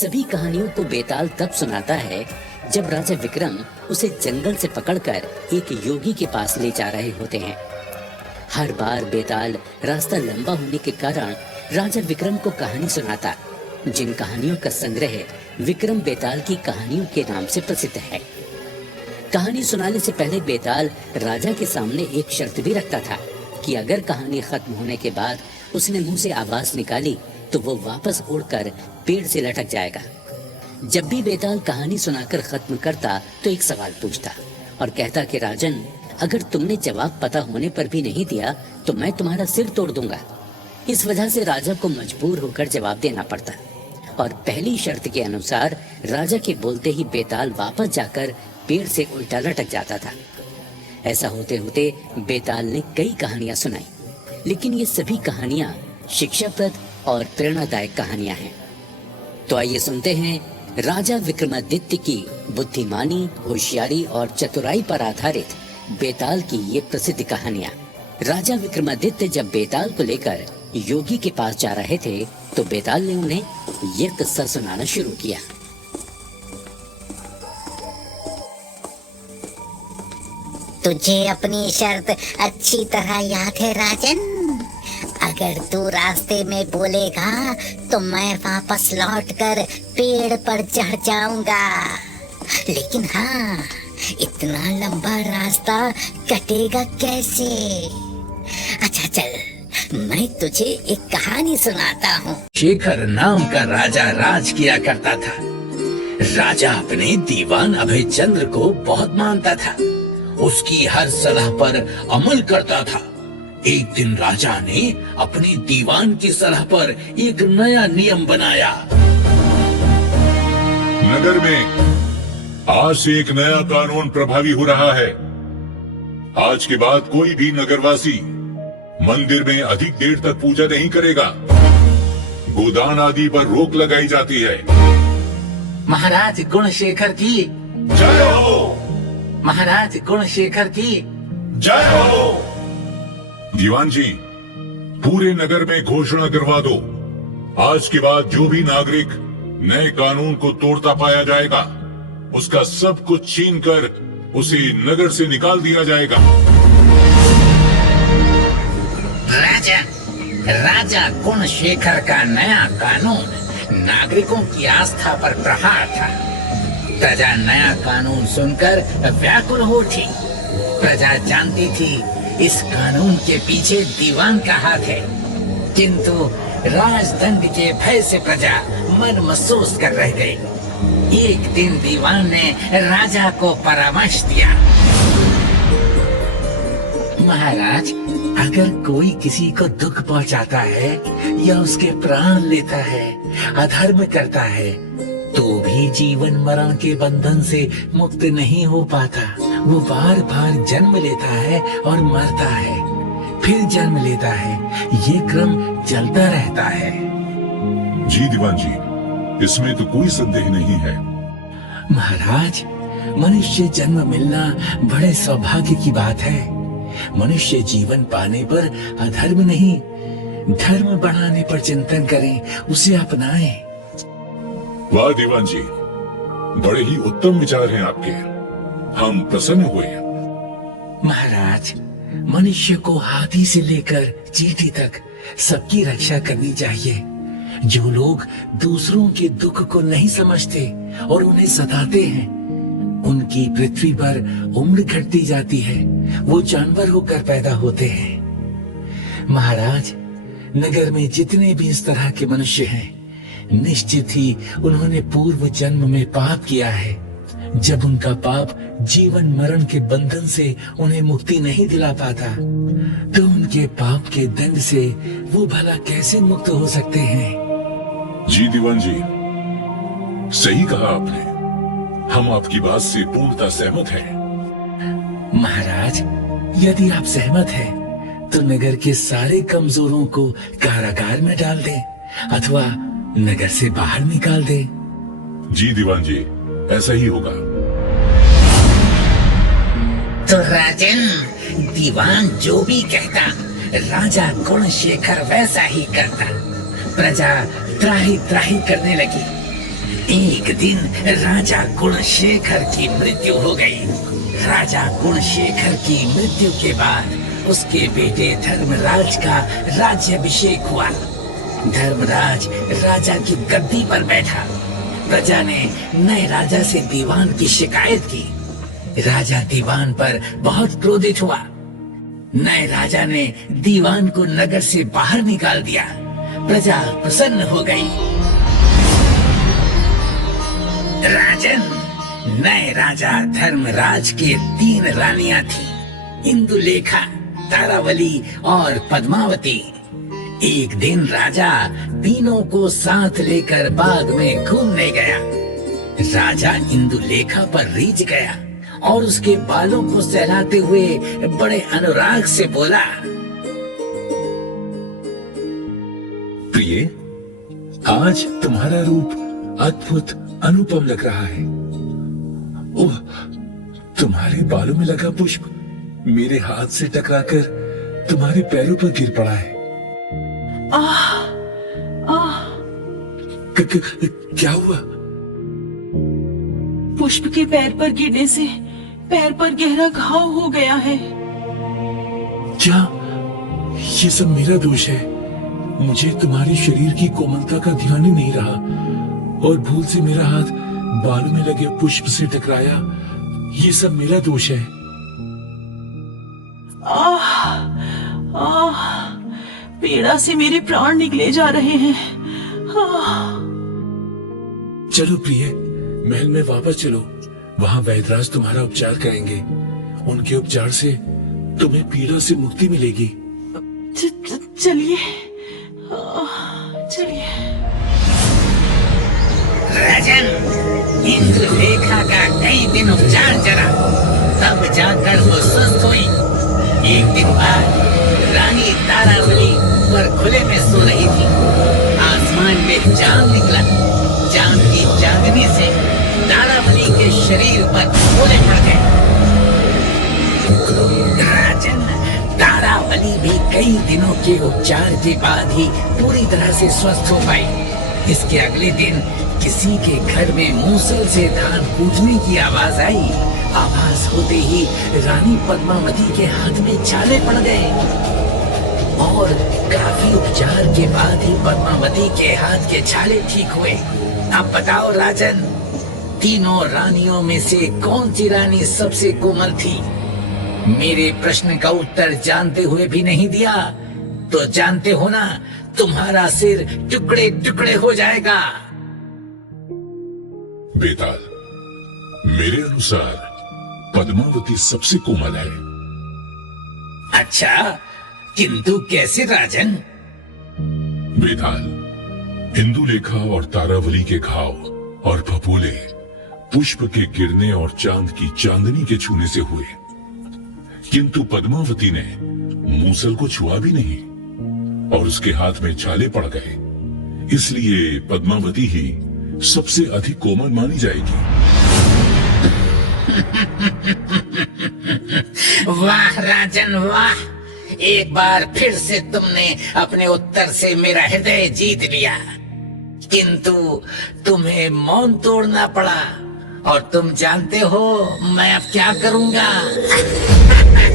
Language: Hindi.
सभी कहानियों को बेताल तब सुनाता है जब राजा विक्रम उसे जंगल से पकड़कर एक योगी के पास ले जा रहे होते हैं। हर बार बेताल रास्ता लंबा होने के कारण राजा विक्रम को कहानी सुनाता, जिन कहानियों का संग्रह विक्रम बेताल की कहानियों के नाम से प्रसिद्ध है। कहानी सुनाने से पहले बेताल राजा के सामने एक शर्त भी रखता था कि अगर कहानी खत्म होने के बाद उसने मुंह से आवाज निकाली तो वो वापस उड़कर पेड़ से लटक जाएगा। जब भी बेताल कहानी सुनाकर खत्म करता तो एक सवाल पूछता और कहता कि राजन, अगर तुमने जवाब पता होने पर भी नहीं दिया तो मैं तुम्हारा सिर तोड़ दूंगा। इस वजह से राजा को मजबूर होकर जवाब देना पड़ता और पहली शर्त के अनुसार राजा के बोलते ही बेताल वापस जाकर पेड़ से उल्टा लटक जाता था। ऐसा होते होते बेताल ने कई कहानियां सुनाई, लेकिन ये सभी कहानियां शिक्षाप्रद और प्रेरणादायक कहानियां हैं। तो आइए सुनते हैं राजा विक्रमादित्य की बुद्धिमानी, होशियारी और चतुराई पर आधारित बेताल की ये प्रसिद्ध कहानियां। राजा विक्रमादित्य जब बेताल को लेकर योगी के पास जा रहे थे तो बेताल ने उन्हें ये किस्सा सुनाना शुरू किया। तुझे अपनी शर्त अच्छी तरह याद है राजन? अगर तू रास्ते में बोलेगा तो मैं वापस लौटकर पेड़ पर चढ़ जाऊंगा। लेकिन हाँ, इतना लंबा रास्ता कटेगा कैसे? अच्छा चल, मैं तुझे एक कहानी सुनाता हूँ। शेखर नाम का राजा राज किया करता था। राजा अपने दीवान अभयचंद्र को बहुत मानता था, उसकी हर सलाह पर अमल करता था। एक दिन राजा ने अपने दीवान की सलाह पर एक नया नियम बनाया। नगर में आज से एक नया कानून प्रभावी हो रहा है। आज के बाद कोई भी नगरवासी मंदिर में अधिक देर तक पूजा नहीं करेगा। गोदान आदि पर रोक लगाई जाती है। महाराज गुणशेखर की जय हो। महाराज गुणशेखर की जय हो। दीवान जी, पूरे नगर में घोषणा करवा दो, आज के बाद जो भी नागरिक नए कानून को तोड़ता पाया जाएगा उसका सब कुछ छीनकर उसे नगर से निकाल दिया जाएगा। राजा गुणशेखर का नया कानून नागरिकों की आस्था पर प्रहार था। प्रजा नया कानून सुनकर व्याकुल हो उठी। प्रजा जानती थी इस कानून के पीछे दीवान का हाथ है, किंतु राजदंड के भय से प्रजा मन महसूस कर रह गई। एक दिन दीवान ने राजा को परामर्श दिया। महाराज, अगर कोई किसी को दुख पहुंचाता है या उसके प्राण लेता है, अधर्म करता है, तो भी जीवन मरण के बंधन से मुक्त नहीं हो पाता। वो बार बार जन्म लेता है और मरता है, फिर जन्म लेता है। ये क्रम चलता रहता है। जी दीवान जी, इसमें तो कोई संदेह नहीं है। महाराज, मनुष्य जन्म मिलना बड़े सौभाग्य की बात है। मनुष्य जीवन पाने पर अधर्म नहीं, धर्म बढ़ाने पर चिंतन करें, उसे अपनाएं। वाह दीवान जी, बड़े ही उत्तम विचार हैं आपके, हम प्रसन्न हुए। महाराज, मनुष्य को हाथी से लेकर चींटी तक सबकी रक्षा करनी चाहिए। जो लोग दूसरों के दुख को नहीं समझते और उन्हें सताते हैं, उनकी पृथ्वी पर उम्र घटती जाती है, वो जानवर होकर पैदा होते हैं। महाराज, नगर में जितने भी इस तरह के मनुष्य हैं, निश्चित ही उन्होंने पूर्व जन्म में पाप किया है। जब उनका पाप जीवन मरण के बंधन से उन्हें मुक्ति नहीं दिला पाता, तो उनके पाप के दंड से वो भला कैसे मुक्त हो सकते हैं? जी दीवान जी, सही कहा आपने, हम आपकी बात से पूर्णतः सहमत हैं। महाराज, यदि आप सहमत हैं, तो नगर के सारे कमजोरों को कारागार में डाल दें अथवा नगर से बाहर निकाल दे। जी दीवान जी, ऐसा ही होगा। तो राजन, दीवान जो भी कहता, राजा गुणशेखर वैसा ही करता। प्रजा त्राही त्राही करने लगी। एक दिन राजा गुणशेखर की मृत्यु हो गई। राजा गुणशेखर की मृत्यु के बाद उसके बेटे धर्मराज का राज्याभिषेक हुआ। धर्मराज राजा की गद्दी पर बैठा। प्रजा ने नए राजा से दीवान की शिकायत की। राजा दीवान पर बहुत क्रोधित हुआ। नए राजा ने दीवान को नगर से बाहर निकाल दिया। प्रजा प्रसन्न हो गई। राजन, नए राजा धर्मराज के 3 रानियां थी, इंदुलेखा, तारावली और पद्मावती। एक दिन राजा तीनों को साथ लेकर बाग में घूमने गया। राजा इंदुलेखा पर रीझ गया और उसके बालों को सहलाते हुए बड़े अनुराग से बोला, प्रिय, आज तुम्हारा रूप अद्भुत अनुपम लग रहा है। ओह, तुम्हारे बालों में लगा पुष्प मेरे हाथ से टकराकर तुम्हारे पैरों पर गिर पड़ा है। क्या हुआ? पुष्प के पैर पर गिरने से पैर पर गहरा घाव हो गया है। क्या ये सब मेरा दोष है? मुझे तुम्हारे शरीर की कोमलता का ध्यान ही नहीं रहा और भूल से मेरा हाथ बालों में लगे पुष्प से टकराया। ये सब मेरा दोष है। पीड़ा से मेरे प्राण निकले जा रहे हैं। चलो प्रिय, महल में वापस चलो। वहाँ वैद्यराज तुम्हारा उपचार करेंगे। उनके उपचार से तुम्हें पीड़ा से मुक्ति मिलेगी। चलिए चलिए। राजन, इंदुलेखा का कई दिन उपचार चला, तब जाकर वो स्वस्थ हुई। एक दिन बाद रानी तारावली ऊपर खुले में सो रही थी। आसमान में चांद निकला। चांद की चांदनी से तारावली के शरीर पर ओले पड़ गए। राजन, तारावली भी कई दिनों के उपचार के बाद ही पूरी तरह से स्वस्थ हो पाई। इसके अगले दिन किसी के घर में मूसल से धान कूटने की आवाज आई। आवाज होते ही रानी पद्मावती के हाथ में छाले पड़ गए और काफी उपचार के बाद ही पद्मावती के हाथ के छाले ठीक हुए। अब बताओ राजन, तीनों रानियों में से कौन सी रानी सबसे कोमल थी? मेरे प्रश्न का उत्तर जानते हुए भी नहीं दिया तो जानते हो ना, तुम्हारा सिर टुकड़े टुकड़े हो जाएगा। बेताल, मेरे अनुसार पद्मावती सबसे कोमल है। अच्छा, किंतु कैसे राजन? बेताल, इंदुलेखा और तारावली के घाव और फफूले पुष्प के गिरने और चांद की चांदनी के छूने से हुए, किंतु पद्मावती ने मूसल को छुआ भी नहीं और उसके हाथ में छाले पड़ गए। इसलिए पद्मावती ही सबसे अधिक कोमल मानी जाएगी। वाह राजन वाह, एक बार फिर से तुमने अपने उत्तर से मेरा हृदय जीत लिया। किंतु तुम्हें मौन तोड़ना पड़ा और तुम जानते हो मैं अब क्या करूंगा। मैं